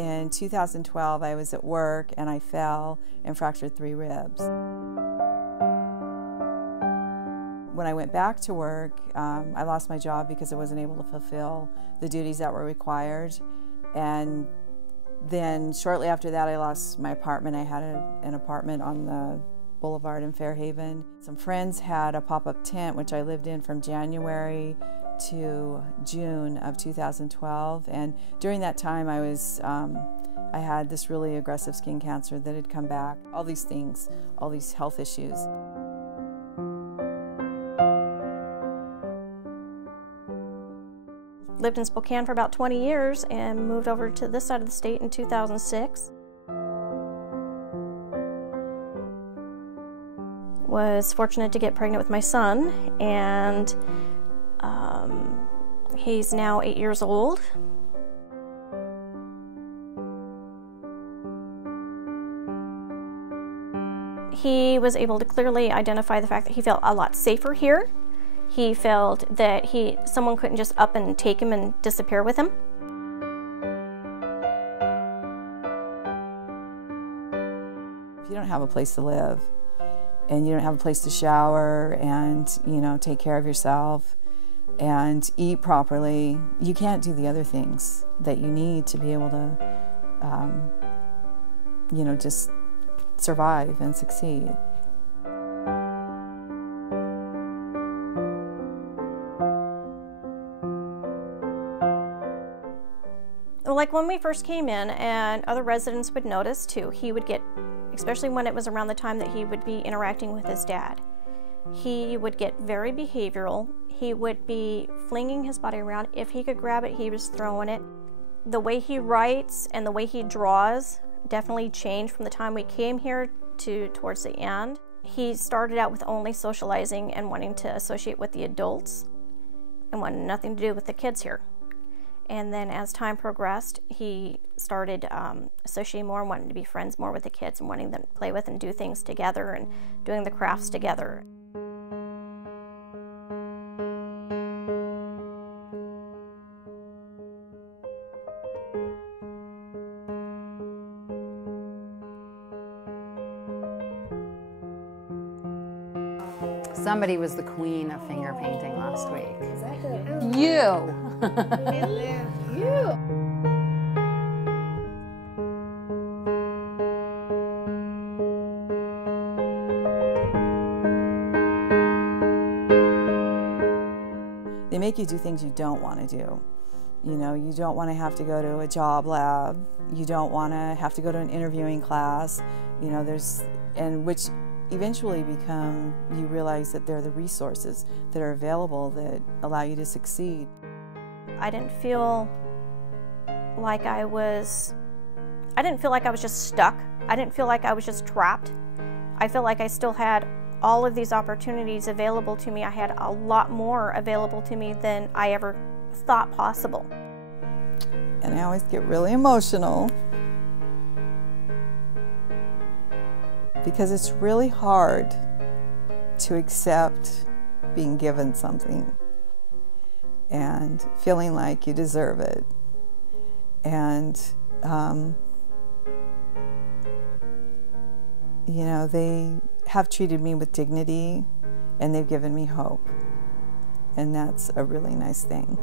In 2012, I was at work and I fell and fractured 3 ribs. When I went back to work, I lost my job because I wasn't able to fulfill the duties that were required. And then shortly after that, I lost my apartment. I had an apartment on the Boulevard in Fairhaven. Some friends had a pop-up tent, which I lived in from January to June of 2012. And during that time, I had this really aggressive skin cancer that had come back. All these things, all these health issues. Lived in Spokane for about 20 years and moved over to this side of the state in 2006. Was fortunate to get pregnant with my son, and he's now 8 years old. He was able to clearly identify the fact that he felt a lot safer here. He felt that someone couldn't just up and take him and disappear with him. If you don't have a place to live, and you don't have a place to shower and, take care of yourself and eat properly, you can't do the other things that you need to be able to, just survive and succeed. Like when we first came in, and other residents would notice too, he would get, especially when it was around the time that he would be interacting with his dad, he would get very behavioral. He would be flinging his body around. If he could grab it, he was throwing it. The way he writes and the way he draws definitely changed from the time we came here to towards the end. He started out with only socializing and wanting to associate with the adults and wanted nothing to do with the kids here. And then as time progressed, he started associating more and wanting to be friends more with the kids and wanting them to play with and do things together and doing the crafts together. Somebody was the queen of finger painting last week. Is that her? You! You! They make you do things you don't want to do. You don't want to have to go to a job lab. You don't want to have to go to an interviewing class. Which eventually you realize that they're the resources that are available that allow you to succeed. I didn't feel like I was just stuck. I didn't feel like I was just trapped. I felt like I still had all of these opportunities available to me. I had a lot more available to me than I ever thought possible. And I always get really emotional because it's really hard to accept being given something and feeling like you deserve it. And, they have treated me with dignity and they've given me hope. And that's a really nice thing.